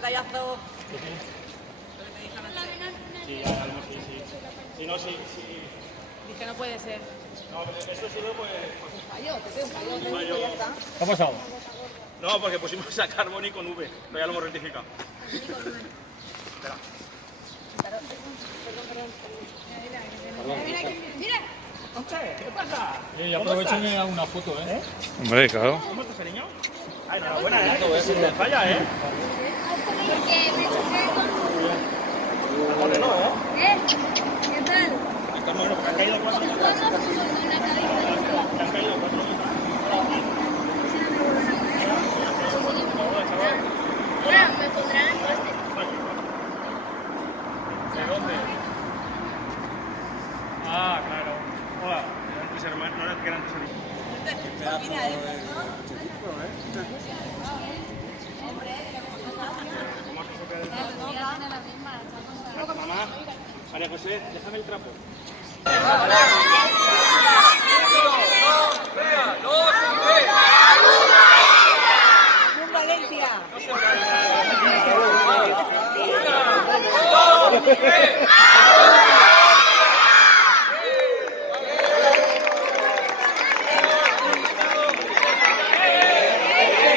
detallazo. Sí, algo sí, sí. Si no, sí. Dije, no puede ser. No, pero eso sí lo pues... Un fallo, ya está. ¿Qué ha pasado? No, porque pusimos a Carboni con V, pero ya lo hemos rectificado. Espera. Mira. ¿Qué pasa? Y aprovechen y hagan una foto, ¿eh? Hombre, claro. ¿Cómo estás, cariño? Ay, enhorabuena, ¿eh? Sin te falla, ¿eh? Porque me choqué con... Amor, no, ¿eh? ¿Qué tal? Está bueno, porque han caído 4 Jugando con la cabeza. Te han caído 4 Bueno, me pondrán este. ¿De dónde? Ah, claro. Hola. Eran 3 hermanos, no eran que eran 3 hermanos. Mira, Mamá, María José, déjame el trapo.